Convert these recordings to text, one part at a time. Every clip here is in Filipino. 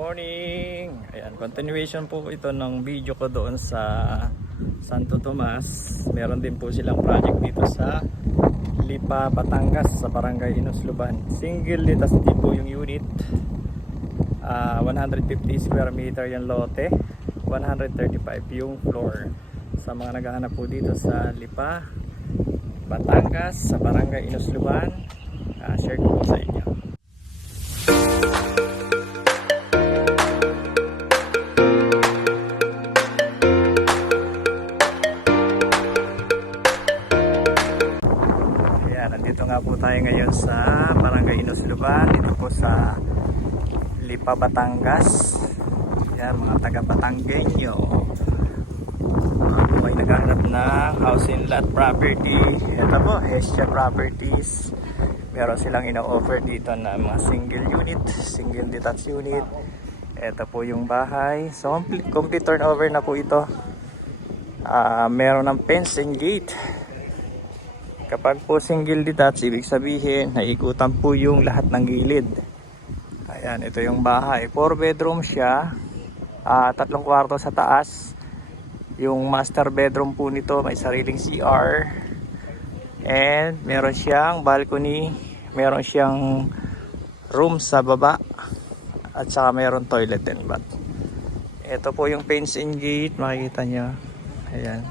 Morning! Ayan, continuation po ito ng video ko doon sa Santo Tomas. Meron din po silang project dito sa Lipa, Batangas, sa Barangay Inusluban. Single litas din po yung unit. 150 square meter yung lote, 135 yung floor. Sa mga naghahanap po dito sa Lipa, Batangas, sa Barangay Inusluban, share ko po sa inyo. Nandito nga po tayo ngayon sa Barangay Inusluban, dito po sa Lipa, Batangas. Yan, mga taga Batanggenyo. Kung ay naghahanap na housing lot property, ito po, Hestia Properties. Meron silang ino-offer dito na mga single unit, single detached unit. Ito po yung bahay. So complete turnover na po ito. Meron ng fence and gate. Kapag po single detached, ibig sabihin naikutan po yung lahat ng gilid. Ayan, ito yung bahay. 4 bedroom siya, 3 kwarto sa taas. Yung master bedroom po nito may sariling CR. And meron siyang balcony, meron siyang room sa baba, at saka meron toilet and bath. Ito po yung fence and gate, makikita nyo. Ayan.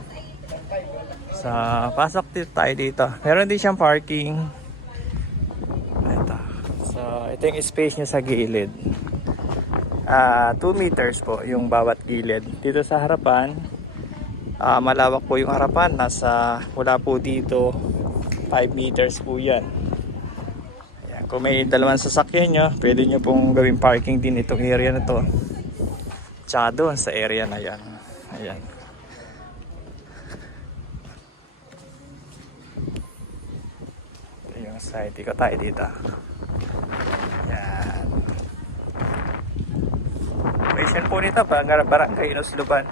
Pasok tayo dito. Meron din siyang parking. Ito. So, ito yung space niya sa gilid. 2 meters po yung bawat gilid. Dito sa harapan, malawak po yung harapan. Mula po dito, 5 meters po yan. Ayan. Kung may dalawang sasakyan nyo, pwede nyo pong gawing parking din itong area na to. Tsaka doon sa area na yan. Ayan. Side ko tayo dito. Yan. Location po nito, Barangay Inusluban,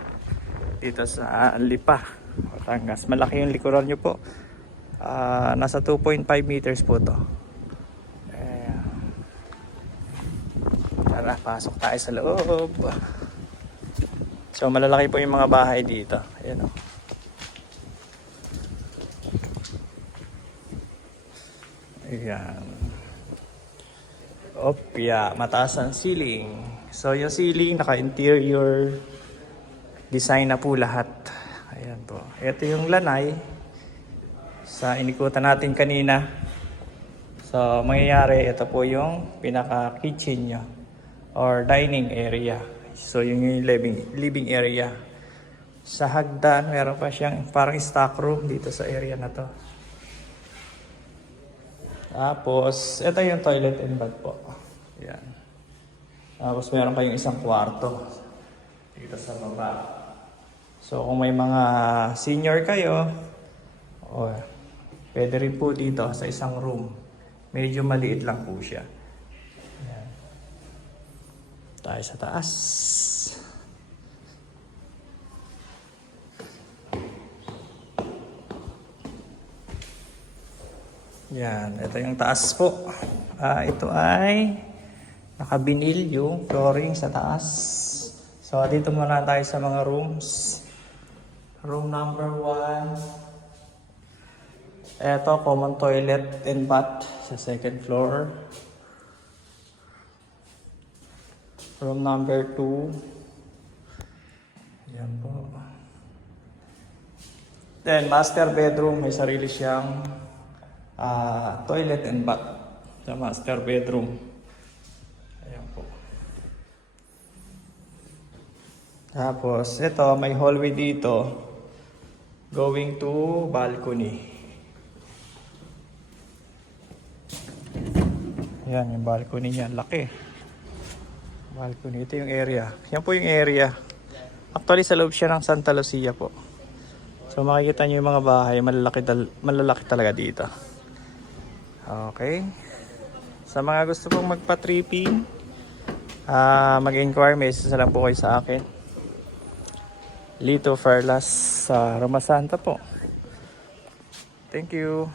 dito sa Lipa, Batangas. Malaki yung likuran nyo po. Nasa 2.5 meters po to. Tara, pasok tayo sa loob. So malalaki po yung mga bahay dito. Ayan o. Ayan. Opya, mataas ang ceiling. So yung ceiling, naka-interior design na po lahat. Ayan po. Ito yung lanay sa inikutan natin kanina. So mangyayari, ito po yung pinaka-kitchen nyo or dining area. So yung living area. Sa hagdan, meron pa siyang parang stock room dito sa area na to. Tapos, ito yung toilet and bath po. Yan. Tapos, meron kayong isang kwarto dito sa baba. So, kung may mga senior kayo, pwede rin po dito sa isang room. Medyo maliit lang po siya. Yan. Tayo sa taas. Yan, ito yung taas po. Ito ay nakabinil yung flooring sa taas. So dito muna tayo sa mga rooms. Room number 1. Ito, common toilet and bath sa second floor. Room number 2. Yan po. Then master bedroom, may sarili siyang toilet and bath sa master bedroom. Ayan po. Tapos ito, may hallway dito going to balcony. Ayan yung balcony niya, laki. Balcony, ito yung area. Yan po yung area. Actually sa loob siya ng Santa Lucia po. So makikita nyo yung mga bahay, malalaki talaga dito. Okay. Sa mga gusto pong magpa-tripping, mag-inquire, message na lang po kayo sa akin. Lito Ferlas sa Roma Santa po. Thank you.